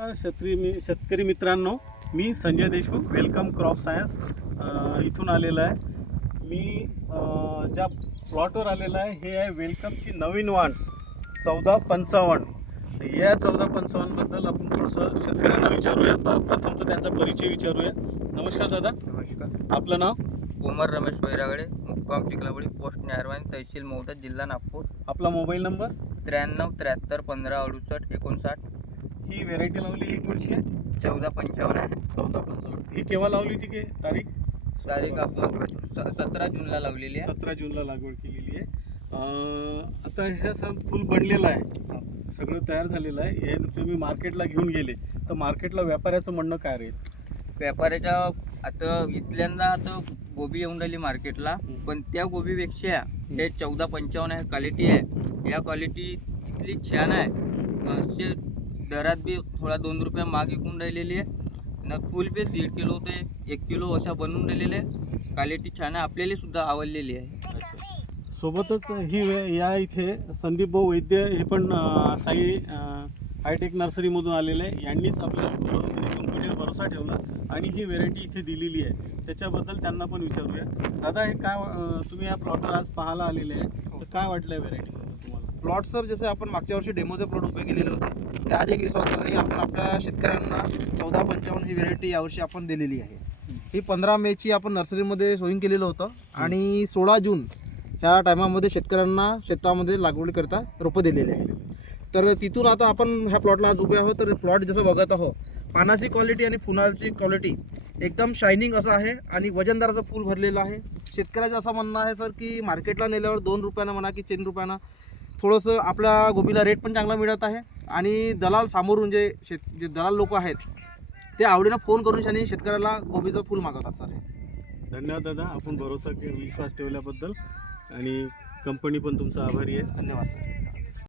शेतकरी मित्रांनो, मी Sanjay Deshmukh, welcome crop science इथून आलेला आहे. मी ज्या प्लॉटवर आलेला आहे हे आहे वेलकमची नवीन वाण 1455. या 1455 बद्दल आपण थोडंसं शेतकऱ्यांना विचारूया. प्रथम तर त्यांचा परिचय विचारूया. नमस्कार दादा. नमस्कार. आपलं नाव? उमर रमेश बैरागडे, मुक्काम चिखलाबळी, पोस्ट न्यारवान, तहसील मौदा, जिल्हा नागपूर. आपला मोबाईल नंबर? 93 73 15 68 59. ही व्हेरायटी लावली ही कोणची आहे? 1455 आहे. 1455. ही केव्हा लावली होती की तारीख? तारीख आपण 17 जूनला लावलेली आहे. 17 जूनला लागवड केलेली आहे. आता हे फुल बनलेलं आहे, सगळं तयार झालेलं आहे. हे तुम्ही मार्केटला घेऊन गेले तर मार्केटला व्यापाऱ्याचं म्हणणं काय राहील? व्यापाऱ्याच्या आता इथल्यांदा आता गोबी येऊन राहिली मार्केटला, पण त्या गोबीपेक्षा हे 1455 आहे क्वालिटी आहे. या क्वालिटी इथली छान आहे. असे दरात बी थोडा 2 रुपये माग विकून राहिलेली आहे न. फुल बी 1.5 किलो ते 1 किलो अशा बनवून राहिलेले आहे. क्वालिटी छान आहे, आपल्याला सुद्धा आवडलेली आहे. सोबतच ही या इथे संदीप भाऊ वैद्य हे पण साई हायटेक नर्सरीमधून आलेले आहे. यांनीच आपल्या कंपनीवर भरोसा ठेवला आणि ही व्हेरायटी इथे दिलेली आहे. त्याच्याबद्दल त्यांना पण विचारूया. दादा, हे काय तुम्ही या प्लॉटवर आज पाहायला आलेले आहे, तर काय वाटलं आहे व्हेरायटीबद्दल तुम्हाला? प्लॉट सर, जसे आपण मागच्या वर्षी डेमोचे प्लॉट उभे केलेले होते, त्या आज एक विश्वासाने आपण आपल्या शेतकऱ्यांना 1455 ही व्हेरायटी यावर्षी आपण दिलेली आहे. ही 15 मेची आपण नर्सरीमध्ये सोईंग केलेलं होतं आणि 16 जून ह्या टायमामध्ये शेतकऱ्यांना शेतामध्ये लागवडीकरता रोपं दिलेली आहे. तर तिथून आता आपण ह्या प्लॉटला आज उभे आहोत. तर प्लॉट जसं बघत आहोत, पानाची क्वालिटी आणि फुलाची क्वालिटी एकदम शायनिंग असं आहे आणि वजनदार असं फुल भरलेलं आहे. शेतकऱ्याचं असं म्हणणं आहे सर की मार्केटला नेल्यावर 2 रुपयानं म्हणा की 3 रुपयानं थोडंसं आपल्या गोबीला रेट पण चांगला मिळत आहे. आणि दलाल सामोरून जे दलाल लोक आहेत ते आवडीनं फोन करून आणि शेतकऱ्याला गोबीचं फुल मागवतात सर. धन्यवाद दादा, आपण विश्वास ठेवल्याबद्दल, आणि कंपनी पण तुमचा आभारी आहे. धन्यवाद सर.